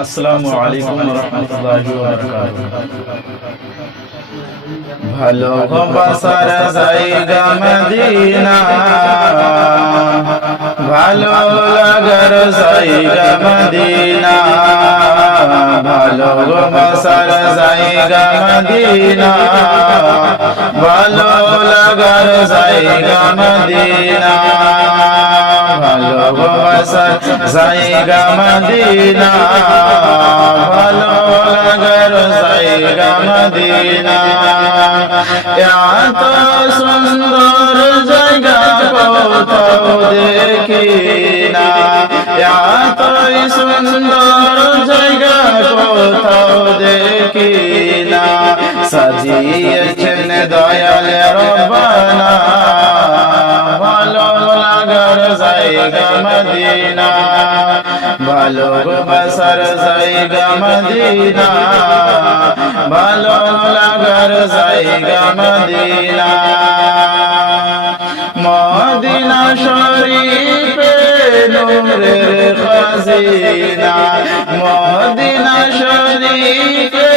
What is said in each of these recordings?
আসসালামু আলাইকুম ওয়া রাহমাতুল্লাহি ওয়া বারাকাতুহু। ভালোবাসার জায়গা মদিনা, ভালো লাগার জায়গা মদিনা, ভালোবাসার জায়গা মদিনা, ভালো লাগার জায়গা মদিনা, ভালোবাসার জায়গা মদিনা, ভালো লাগার জায়গা মদিনা। এত সুন্দর জায়গা কোথাও দেখি না, এতই সুন্দর জায়গা কোথাও দেখি না। সাজিয়েছেন দয়াল রব্বানা, ভালো লাগার জায়গা মদিনা, ভালোবাসার জায়গা মদিনা, ভালো লাগার জায়গা মদিনা। মদিনা শরীফে নূরের খাজিনা, মদিনা শরীফে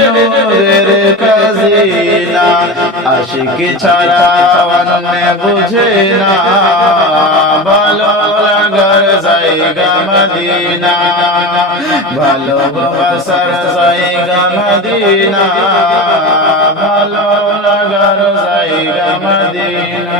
নূরের খাজিনা। আশিক ছাড়া অন্য বুঝে না, ভালো লাগার জায়গা মদিনা, ভালোবাসার জায়গা মদিনা, ভালো লাগার জায়গা মদিনা।